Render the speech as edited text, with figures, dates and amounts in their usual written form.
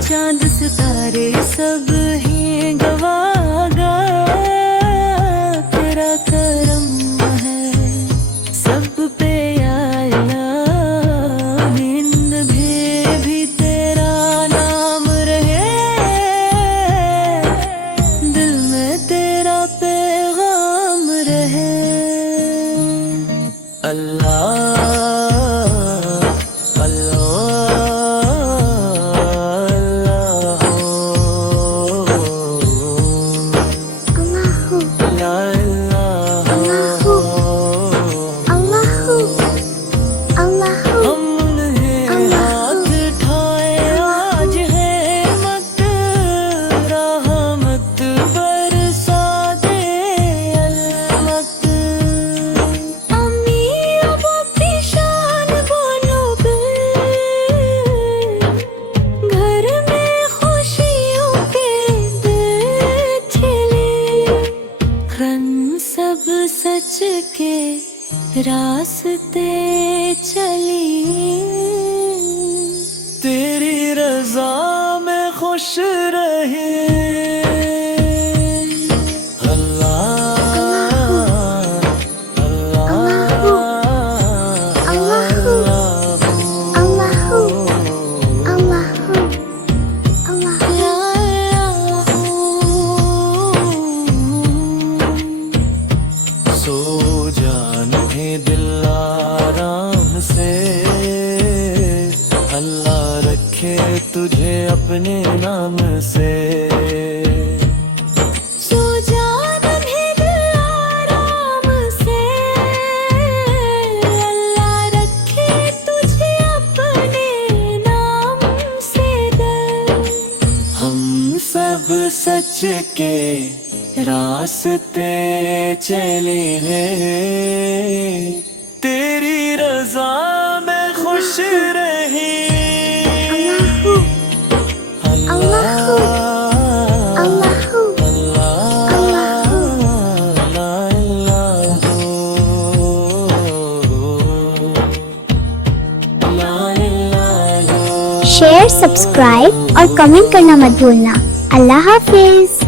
चांद सितारे सब ही गवागा, तेरा करम है सब पे आया। नींद भी तेरा नाम रहे, दिल में तेरा पैगाम रहे। अल्लाह सब सच के रास्ते चली, तेरी रज़ा में खुश रहे। सो जाने दिल आराम से, अल्लाह रखे तुझे अपने नाम से। सो जाने दिल आराम से, अल्लाह रखे तुझे अपने नाम से। हम सब सच के रास्ते चले हैं, तेरी रज़ा में खुश रहे। शेयर, सब्सक्राइब और कमेंट करना मत भूलना। अल्लाह हाफिज।